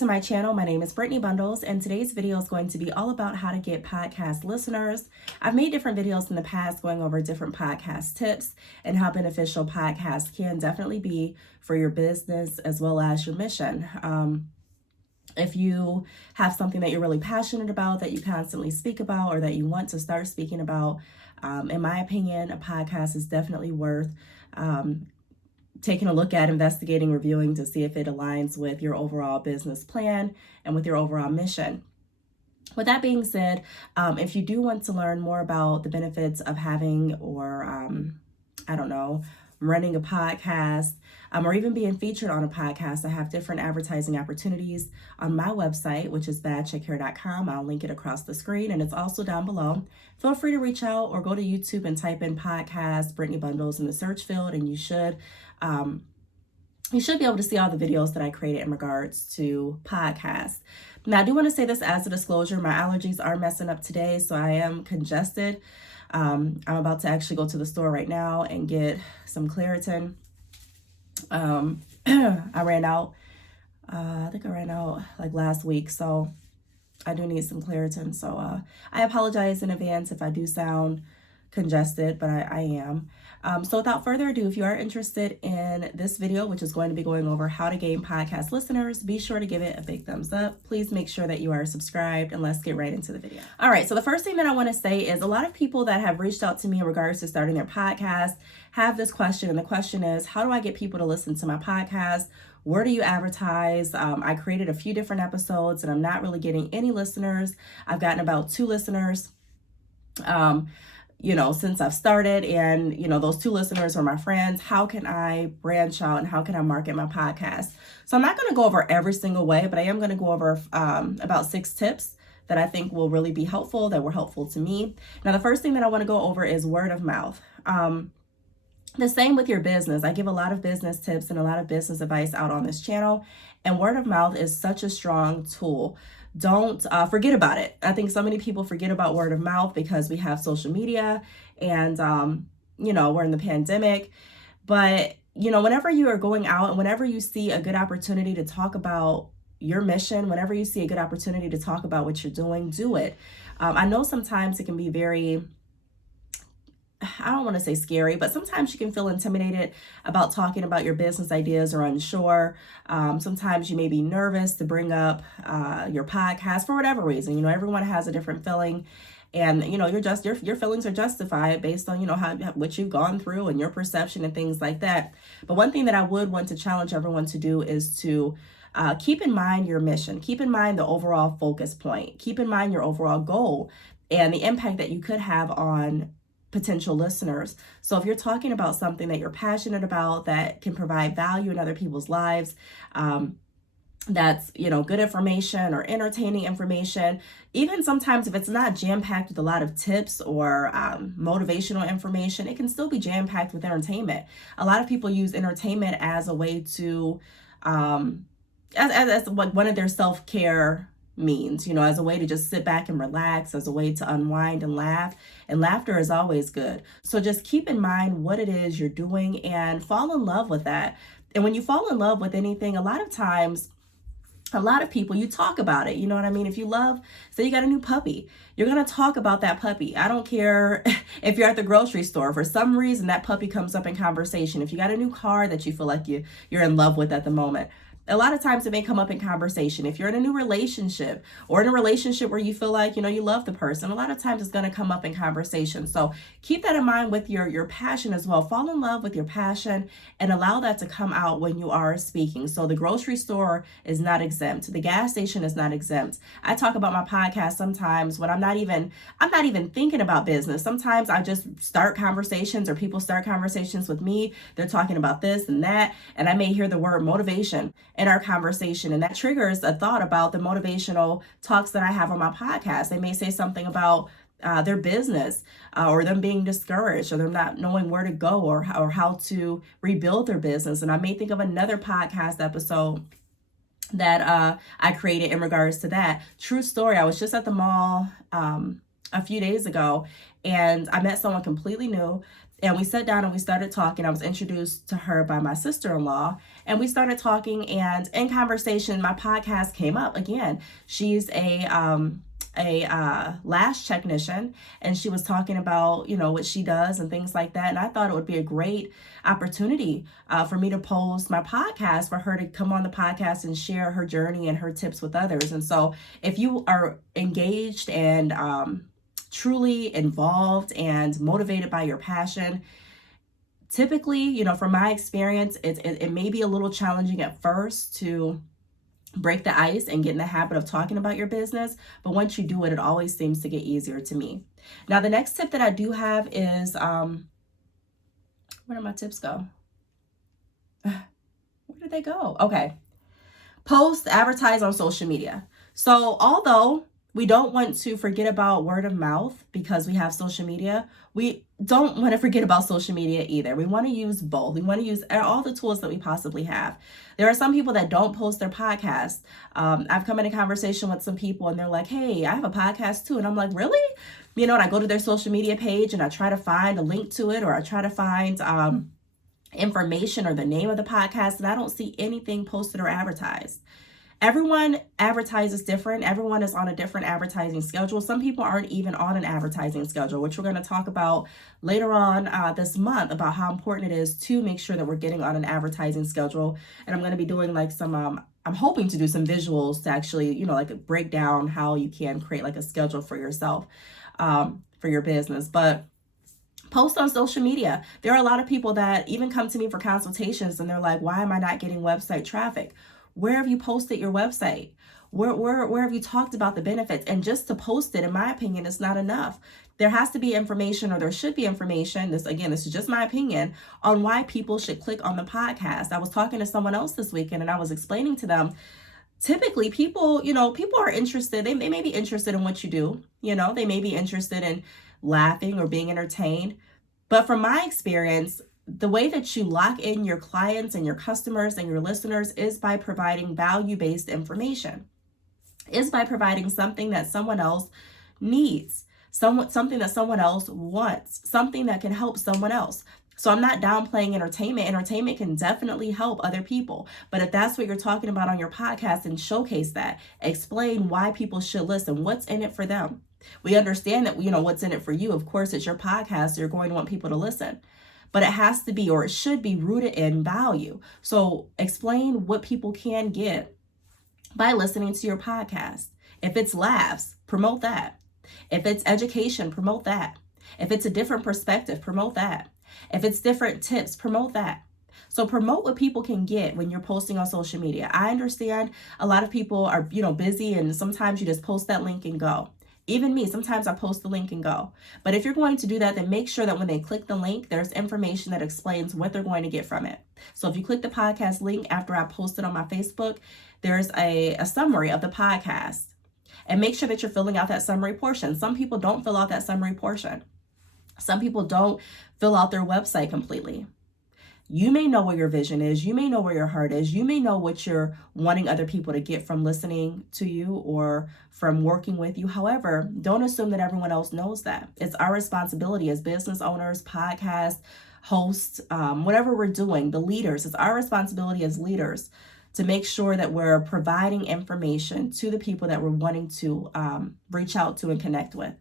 to my channel. My name is Brittney Bundles, and today's video is going to be all about how to get podcast listeners. I've made different videos in the past going over different podcast tips and how beneficial podcasts can definitely be for your business as well as your mission. If you have something that you're really passionate about, that you constantly speak about, or that you want to start speaking about, in my opinion, a podcast is definitely worth taking a look at, investigating, reviewing to see if it aligns with your overall business plan and with your overall mission. With that being said, if you do want to learn more about the benefits of having or, running a podcast, or even being featured on a podcast, I have different advertising opportunities on my website, which is badchickhair.com. I'll link it across the screen and it's also down below. Feel free to reach out or go to YouTube and type in podcast Brittney Bundles in the search field, and you should be able to see all the videos that I created in regards to podcasts. Now, I do want to say this as a disclosure, my allergies are messing up today, so I am congested. I'm about to actually go to the store right now and get some Claritin. I ran out, I think I ran out like last week, so I do need some Claritin. So I apologize in advance if I do sound congested, but I am. So without further ado, if you are interested in this video, which is going to be going over how to gain podcast listeners, be sure to give it a big thumbs up. Please make sure that you are subscribed, and let's get right into the video. All right, so the first thing that I want to say is a lot of people that have reached out to me in regards to starting their podcast have this question, and the question is, how do I get people to listen to my podcast? Where do you advertise? I created a few different episodes and I'm not really getting any listeners. I've gotten about 2 listeners. Since I've started, and, those 2 listeners are my friends. How can I branch out and how can I market my podcast? So I'm not going to go over every single way, but I am going to go over about 6 tips that I think will really be helpful, that were helpful to me. Now, the first thing that I want to go over is word of mouth. The same with your business. I give a lot of business tips and a lot of business advice out on this channel, and word of mouth is such a strong tool. Don't forget about it. I think so many people forget about word of mouth because we have social media and, we're in the pandemic. But, whenever you are going out and whenever you see a good opportunity to talk about your mission, whenever you see a good opportunity to talk about what you're doing, do it. I know sometimes it can be very, I don't want to say scary, but sometimes you can feel intimidated about talking about your business ideas or unsure. Sometimes you may be nervous to bring up your podcast for whatever reason. Everyone has a different feeling, and your feelings are justified based on what you've gone through and your perception and things like that. But one thing that I would want to challenge everyone to do is to keep in mind your mission. Keep in mind the overall focus point. Keep in mind your overall goal and the impact that you could have on potential listeners. So if you're talking about something that you're passionate about, that can provide value in other people's lives, that's, good information or entertaining information, even sometimes if it's not jam-packed with a lot of tips or motivational information, it can still be jam-packed with entertainment. A lot of people use entertainment as a way to, as one of their self-care means, as a way to just sit back and relax, as a way to unwind and laugh. And laughter is always good. So just keep in mind what it is you're doing and fall in love with that. And when you fall in love with anything, a lot of times, a lot of people, you talk about it. You know what I mean? If you love, say you got a new puppy, you're going to talk about that puppy. I don't care if you're at the grocery store, for some reason that puppy comes up in conversation. If you got a new car that you feel like you're in love with at the moment, a lot of times it may come up in conversation. If you're in a new relationship or in a relationship where you feel like, you love the person, a lot of times it's going to come up in conversation. So keep that in mind with your passion as well. Fall in love with your passion and allow that to come out when you are speaking. So the grocery store is not exempt. The gas station is not exempt. I talk about my podcast sometimes when I'm not even thinking about business. Sometimes I just start conversations, or people start conversations with me. They're talking about this and that, and I may hear the word motivation in our conversation, and that triggers a thought about the motivational talks that I have on my podcast. They may say something about their business, or them being discouraged, or them not knowing where to go, or how to rebuild their business. And I may think of another podcast episode that I created in regards to that. True story. I was just at the mall a few days ago, and I met someone completely new. And we sat down and we started talking. I was introduced to her by my sister-in-law, and we started talking, and in conversation, my podcast came up again. She's a lash technician, and she was talking about, what she does and things like that. And I thought it would be a great opportunity for me to post my podcast, for her to come on the podcast and share her journey and her tips with others. And so if you are engaged and truly involved and motivated by your passion, typically, from my experience, it may be a little challenging at first to break the ice and get in the habit of talking about your business. But once you do it, it always seems to get easier to me. Now, the next tip that I do have is, where did my tips go? Where did they go? Okay. Post, advertise on social media. So although we don't want to forget about word of mouth because we have social media, we don't want to forget about social media either. We want to use both. We want to use all the tools that we possibly have. There are some people that don't post their podcast. I've come into conversation with some people and they're like, hey, I have a podcast too. And I'm like, really? And I go to their social media page and I try to find a link to it, or I try to find information or the name of the podcast, and I don't see anything posted or advertised. Everyone advertises different. Everyone is on a different advertising schedule. Some people aren't even on an advertising schedule, which we're going to talk about later on this month, about how important it is to make sure that we're getting on an advertising schedule. And I'm going to be doing like some, I'm hoping to do some visuals to actually, like break down how you can create like a schedule for yourself, for your business. But post on social media. There are a lot of people that even come to me for consultations and they're like, why am I not getting website traffic? Where have you posted your website? Where have you talked about the benefits? And just to post it, in my opinion, is not enough. There has to be information, or there should be information. This is just my opinion, on why people should click on the podcast. I was talking to someone else this weekend and I was explaining to them, typically people are interested. They may be interested in what you do. They may be interested in laughing or being entertained. But from my experience, the way that you lock in your clients and your customers and your listeners is by providing value-based information, is by providing something that someone else needs, something that someone else wants, something that can help someone else. So I'm not downplaying entertainment. Entertainment can definitely help other people. But if that's what you're talking about on your podcast, and showcase that, explain why people should listen, what's in it for them. We understand that, what's in it for you. Of course, it's your podcast, so you're going to want people to listen. But it has to be, or it should be, rooted in value. So explain what people can get by listening to your podcast. If it's laughs, promote that. If it's education, promote that. If it's a different perspective, promote that. If it's different tips, promote that. So promote what people can get when you're posting on social media. I understand a lot of people are, busy, and sometimes you just post that link and go. Even me, sometimes I post the link and go. But if you're going to do that, then make sure that when they click the link, there's information that explains what they're going to get from it. So if you click the podcast link after I post it on my Facebook, there's a summary of the podcast. And make sure that you're filling out that summary portion. Some people don't fill out that summary portion. Some people don't fill out their website completely. You may know where your vision is. You may know where your heart is. You may know what you're wanting other people to get from listening to you or from working with you. However, don't assume that everyone else knows that. It's our responsibility as business owners, podcast hosts, whatever we're doing, the leaders. It's our responsibility as leaders to make sure that we're providing information to the people that we're wanting to reach out to and connect with.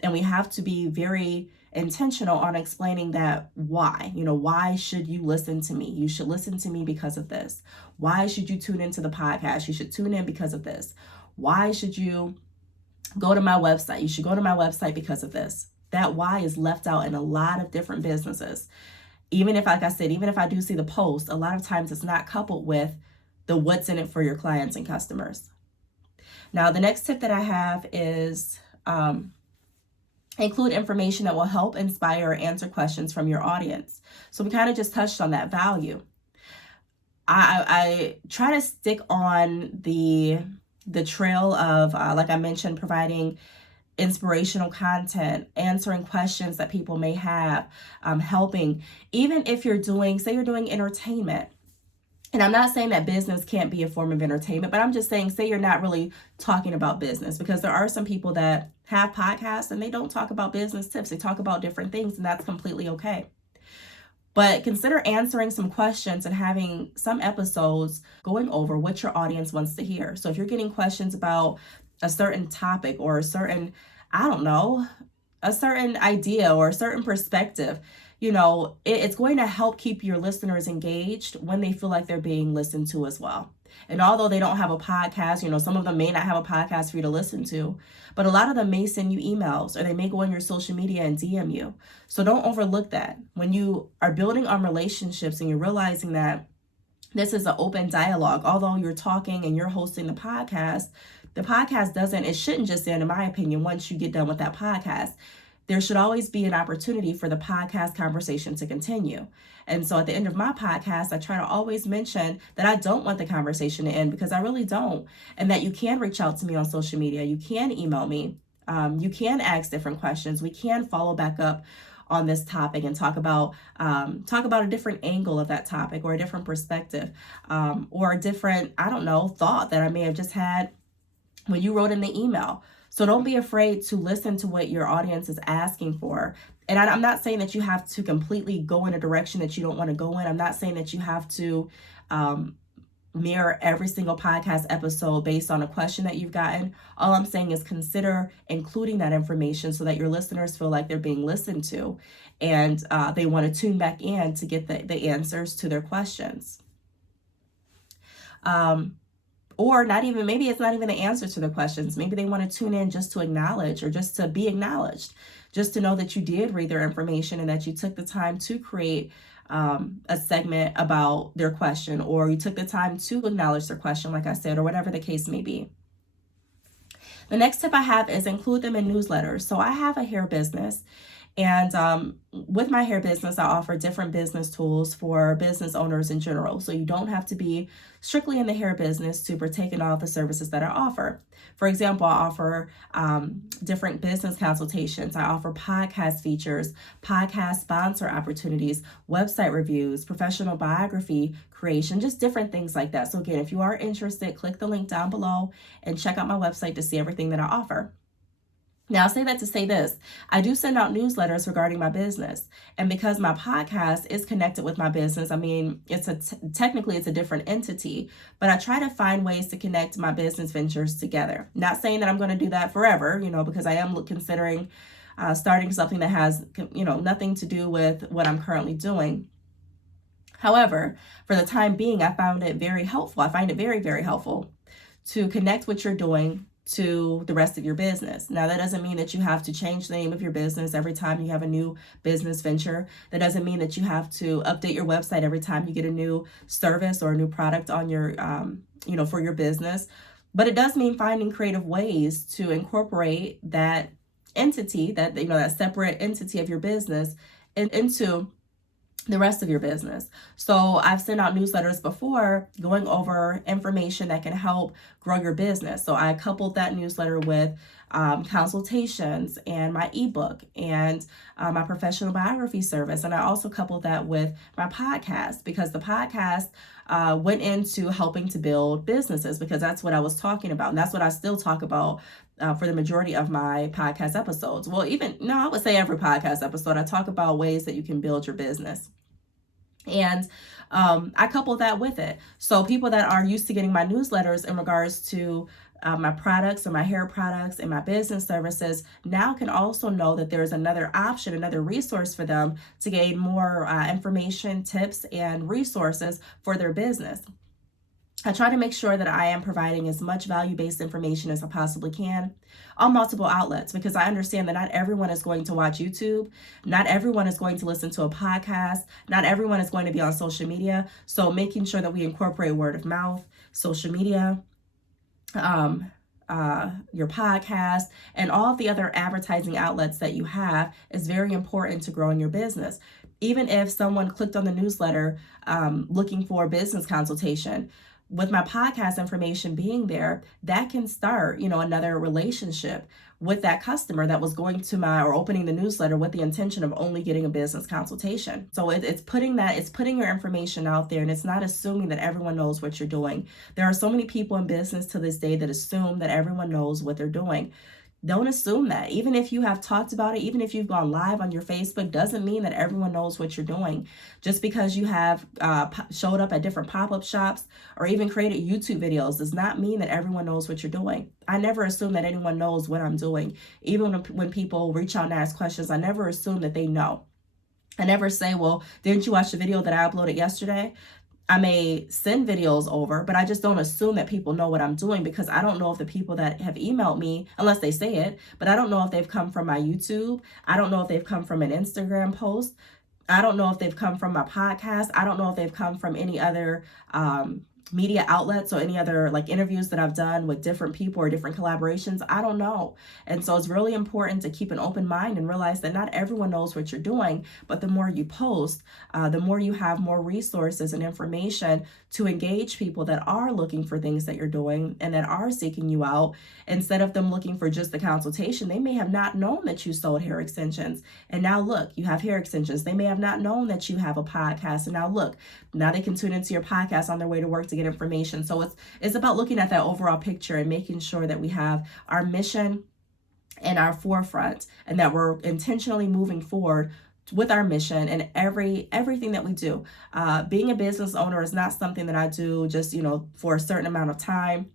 And we have to be very intentional on explaining that why. Why should you listen to me? You should listen to me because of this. Why should you tune into the podcast? You should tune in because of this. Why should you go to my website? You should go to my website because of this. That why is left out in a lot of different businesses. Even if, like I said, even if I do see the post, a lot of times it's not coupled with the what's in it for your clients and customers. Now, the next tip that I have is include information that will help inspire or answer questions from your audience. So we kind of just touched on that value. I try to stick on the trail of, like I mentioned, providing inspirational content, answering questions that people may have, helping. Even if you're doing, say you're doing entertainment, and I'm not saying that business can't be a form of entertainment, but I'm just saying, say you're not really talking about business, because there are some people that have podcasts and they don't talk about business tips. They talk about different things, and that's completely okay. But consider answering some questions and having some episodes going over what your audience wants to hear. So if you're getting questions about a certain topic or a certain, I don't know, a certain idea or a certain perspective, it's going to help keep your listeners engaged when they feel like they're being listened to as well. And although they don't have a podcast, some of them may not have a podcast for you to listen to, but a lot of them may send you emails or they may go on your social media and DM you. So don't overlook that. When you are building on relationships and you're realizing that this is an open dialogue, although you're talking and you're hosting the podcast it shouldn't just end, in my opinion, once you get done with that podcast. There should always be an opportunity for the podcast conversation to continue. And so at the end of my podcast, I try to always mention that I don't want the conversation to end, because I really don't. And that you can reach out to me on social media. You can email me. You can ask different questions. We can follow back up on this topic and talk about a different angle of that topic, or a different perspective, or a different, thought that I may have just had when you wrote in the email. So don't be afraid to listen to what your audience is asking for. And I'm not saying that you have to completely go in a direction that you don't want to go in. I'm not saying that you have to mirror every single podcast episode based on a question that you've gotten. All I'm saying is consider including that information so that your listeners feel like they're being listened to, and they want to tune back in to get the answers to their questions. Or maybe it's not even the answer to the questions. Maybe they want to tune in just to acknowledge, or just to be acknowledged, just to know that you did read their information and that you took the time to create a segment about their question, or you took the time to acknowledge their question, like I said, or whatever the case may be. The next tip I have is include them in newsletters. So I have a hair business. And with my hair business, I offer different business tools for business owners in general. So you don't have to be strictly in the hair business to partake in all of the services that I offer. For example, I offer different business consultations. I offer podcast features, podcast sponsor opportunities, website reviews, professional biography creation, just different things like that. So again, if you are interested, click the link down below and check out my website to see everything that I offer. Now, I say that to say this. I do send out newsletters regarding my business. And because my podcast is connected with my business, technically it's a different entity, but I try to find ways to connect my business ventures together. Not saying that I'm going to do that forever, because I am considering starting something that has, nothing to do with what I'm currently doing. However, for the time being, I found it very helpful. I find it very, very helpful to connect what you're doing to the rest of your business. Now, that doesn't mean that you have to change the name of your business every time you have a new business venture. That doesn't mean that you have to update your website every time you get a new service or a new product on your, for your business. But it does mean finding creative ways to incorporate that entity, that separate entity of your business into the rest of your business. So I've sent out newsletters before going over information that can help grow your business. So I coupled that newsletter with consultations and my ebook and my professional biography service. And I also coupled that with my podcast, because the podcast went into helping to build businesses, because that's what I was talking about. And that's what I still talk about for the majority of my podcast episodes. Well, I would say every podcast episode, I talk about ways that you can build your business. And I couple that with it. So people that are used to getting my newsletters in regards to my products or my hair products and my business services now can also know that there's another option, another resource for them to gain more information, tips, and resources for their business. I try to make sure that I am providing as much value-based information as I possibly can on multiple outlets, because I understand that not everyone is going to watch YouTube. Not everyone is going to listen to a podcast. Not everyone is going to be on social media. So making sure that we incorporate word of mouth, social media, your podcast, and all of the other advertising outlets that you have is very important to growing your business. Even if someone clicked on the newsletter looking for a business consultation, with my podcast information being there, that can start, another relationship with that customer that was going to or opening the newsletter with the intention of only getting a business consultation. So it's putting your information out there, and it's not assuming that everyone knows what you're doing. There are so many people in business to this day that assume that everyone knows what they're doing. Don't assume that. Even if you have talked about it, even if you've gone live on your Facebook, doesn't mean that everyone knows what you're doing. Just because you have showed up at different pop-up shops or even created YouTube videos does not mean that everyone knows what you're doing. I never assume that anyone knows what I'm doing. Even when people reach out and ask questions, I never assume that they know. I never say, well, didn't you watch the video that I uploaded yesterday? I may send videos over, but I just don't assume that people know what I'm doing, because I don't know if the people that have emailed me, unless they say it, but I don't know if they've come from my YouTube. I don't know if they've come from an Instagram post. I don't know if they've come from my podcast. I don't know if they've come from any other media outlets or any other like interviews that I've done with different people or different collaborations. I don't know. And so it's really important to keep an open mind and realize that not everyone knows what you're doing, but the more you post, the more you have more resources and information to engage people that are looking for things that you're doing and that are seeking you out. Instead of them looking for just the consultation, they may have not known that you sold hair extensions. And now look, you have hair extensions. They may have not known that you have a podcast. And now look, now they can tune into your podcast on their way to work to get information. So it's about looking at that overall picture and making sure that we have our mission in our forefront and that we're intentionally moving forward with our mission and everything that we do. Being a business owner is not something that I do just, for a certain amount of time.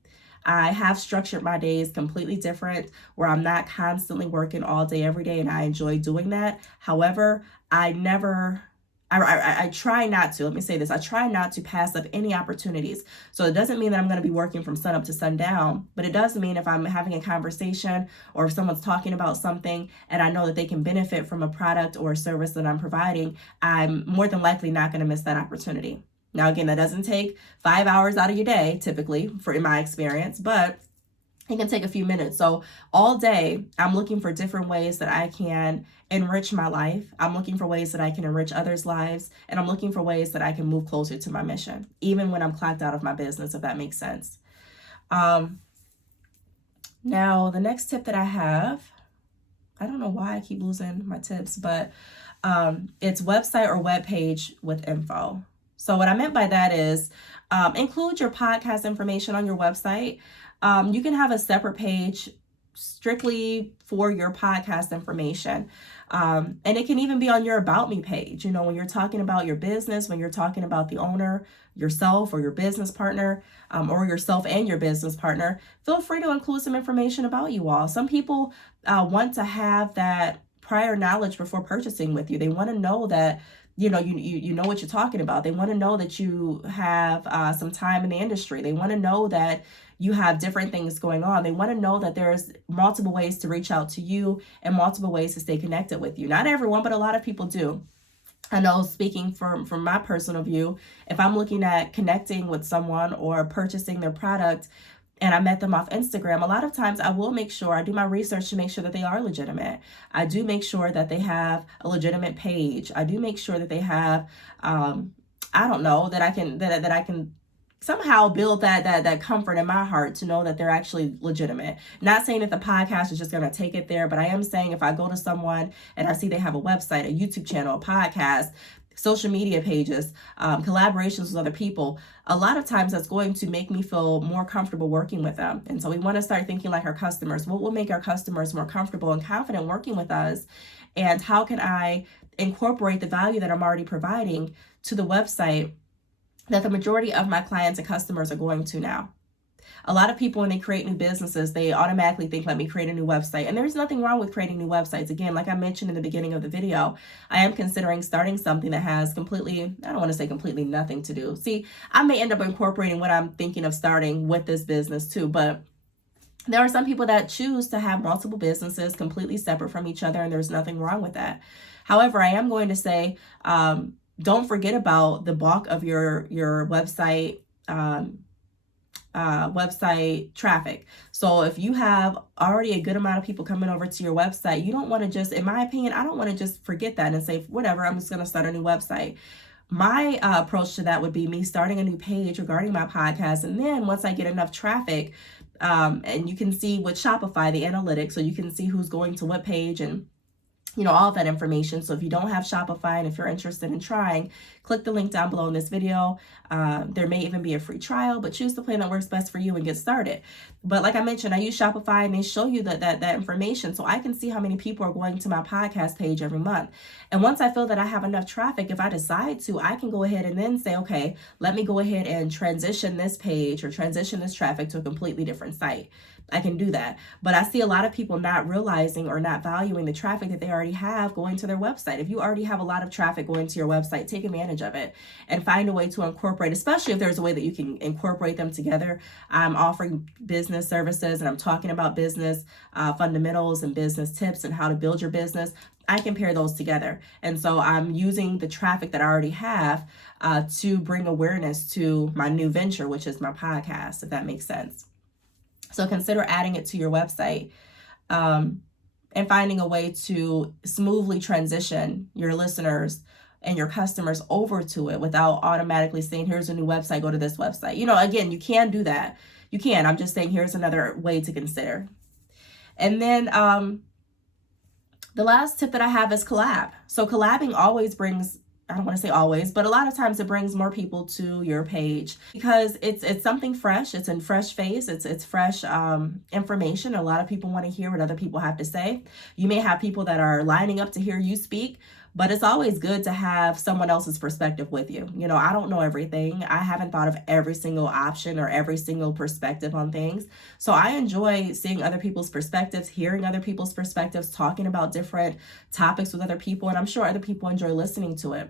I have structured my days completely different, where I'm not constantly working all day, every day, and I enjoy doing that. However, I try not to, let me say this, I try not to pass up any opportunities. So it doesn't mean that I'm going to be working from sun up to sundown, but it does mean if I'm having a conversation or if someone's talking about something and I know that they can benefit from a product or a service that I'm providing, I'm more than likely not going to miss that opportunity. Now, again, that doesn't take 5 hours out of your day, typically, in my experience, but it can take a few minutes. So all day, I'm looking for different ways that I can enrich my life. I'm looking for ways that I can enrich others' lives. And I'm looking for ways that I can move closer to my mission, even when I'm clocked out of my business, if that makes sense. Now, the next tip that I have, I don't know why I keep losing my tips, but it's website or web page with info. So what I meant by that is include your podcast information on your website. You can have a separate page strictly for your podcast information. And it can even be on your About Me page. When you're talking about your business, when you're talking about the owner, yourself or your business partner, or yourself and your business partner, feel free to include some information about you all. Some people want to have that prior knowledge before purchasing with you. They want to know that you know what you're talking about. They want to know that you have some time in the industry. They want to know that you have different things going on. They want to know that there's multiple ways to reach out to you and multiple ways to stay connected with you. Not everyone, but a lot of people do. I know, speaking from my personal view, if I'm looking at connecting with someone or purchasing their product and I met them off Instagram, a lot of times I will make sure, I do my research to make sure that they are legitimate. I do make sure that they have a legitimate page. I do make sure that they have, that I can somehow build that comfort in my heart to know that they're actually legitimate. Not saying that the podcast is just going to take it there, but I am saying if I go to someone and I see they have a website, a YouTube channel, a podcast, social media pages, collaborations with other people, a lot of times that's going to make me feel more comfortable working with them. And so we want to start thinking like our customers. What will make our customers more comfortable and confident working with us? And how can I incorporate the value that I'm already providing to the website that the majority of my clients and customers are going to now? A lot of people, when they create new businesses, they automatically think, let me create a new website. And there's nothing wrong with creating new websites. Again, like I mentioned in the beginning of the video, I am considering starting something that has completely, I don't want to say completely nothing to do. See, I may end up incorporating what I'm thinking of starting with this business too, but there are some people that choose to have multiple businesses completely separate from each other, and there's nothing wrong with that. However, I am going to say, don't forget about the bulk of your website website traffic. So if you have already a good amount of people coming over to your website, you don't want to just, in my opinion, I don't want to just forget that and say, whatever, I'm just going to start a new website. My approach to that would be me starting a new page regarding my podcast. And then once I get enough traffic, and you can see with Shopify, the analytics, so you can see who's going to what page and all of that information. So if you don't have Shopify and if you're interested in trying, click the link down below in this video. There may even be a free trial, but choose the plan that works best for you and get started. But like I mentioned, I use Shopify and they show you that information, so I can see how many people are going to my podcast page every month. And once I feel that I have enough traffic, if I decide to, I can go ahead and then say, okay, let me go ahead and transition this page or transition this traffic to a completely different site. I can do that. But I see a lot of people not realizing or not valuing the traffic that they already have going to their website. If you already have a lot of traffic going to your website, take advantage of it and find a way to incorporate, especially if there's a way that you can incorporate them together. I'm offering business services and I'm talking about business fundamentals and business tips and how to build your business. I can pair those together. And so I'm using the traffic that I already have to bring awareness to my new venture, which is my podcast, if that makes sense. So consider adding it to your website and finding a way to smoothly transition your listeners and your customers over to it without automatically saying, here's a new website, go to this website. Again, you can do that. You can. I'm just saying, here's another way to consider. And then the last tip that I have is collab. So collabing always brings, I don't want to say always, but a lot of times it brings more people to your page because it's something fresh. It's in fresh face. It's fresh information. A lot of people want to hear what other people have to say. You may have people that are lining up to hear you speak, but it's always good to have someone else's perspective with you. I don't know everything. I haven't thought of every single option or every single perspective on things. So I enjoy seeing other people's perspectives, hearing other people's perspectives, talking about different topics with other people. And I'm sure other people enjoy listening to it.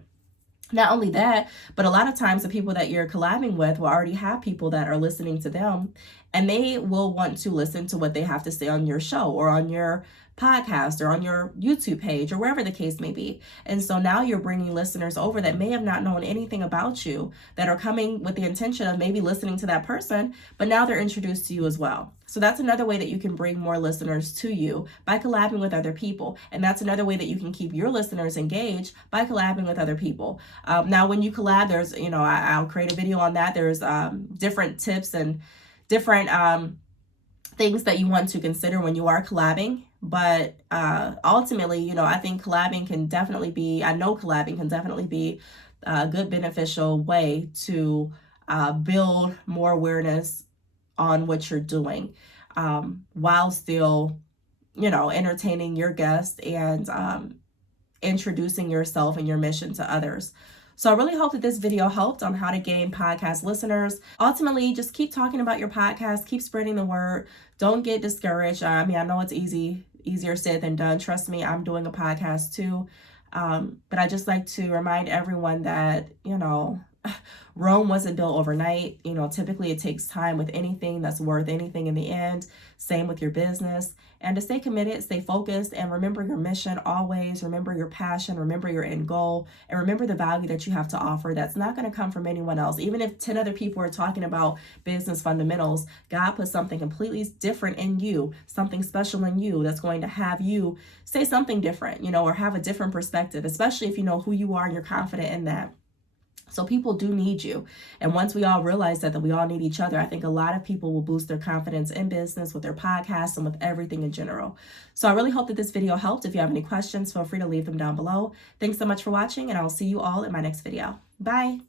Not only that, but a lot of times the people that you're collabing with will already have people that are listening to them, and they will want to listen to what they have to say on your show or on your podcast or on your YouTube page or wherever the case may be. And so now you're bringing listeners over that may have not known anything about you, that are coming with the intention of maybe listening to that person, but now they're introduced to you as well. So that's another way that you can bring more listeners to you by collabing with other people. And that's another way that you can keep your listeners engaged by collabing with other people. Now, when you collab, there's, I'll create a video on that. There's different tips and different things that you want to consider when you are collabing. But ultimately, I think collabing can definitely be a good beneficial way to build more awareness on what you're doing while still, entertaining your guests and introducing yourself and your mission to others. So I really hope that this video helped on how to gain podcast listeners. Ultimately, just keep talking about your podcast, keep spreading the word. Don't get discouraged. I know it's easier said than done. Trust me, I'm doing a podcast too. But I just like to remind everyone that, Rome wasn't built overnight. Typically it takes time with anything that's worth anything in the end. Same with your business. And to stay committed, stay focused, and remember your mission always. Remember your passion, remember your end goal, and remember the value that you have to offer that's not going to come from anyone else. Even if 10 other people are talking about business fundamentals, God put something completely different in you, something special in you that's going to have you say something different, or have a different perspective, especially if you know who you are and you're confident in that. So people do need you. And once we all realize that we all need each other, I think a lot of people will boost their confidence in business, with their podcasts, and with everything in general. So I really hope that this video helped. If you have any questions, feel free to leave them down below. Thanks so much for watching, and I'll see you all in my next video. Bye.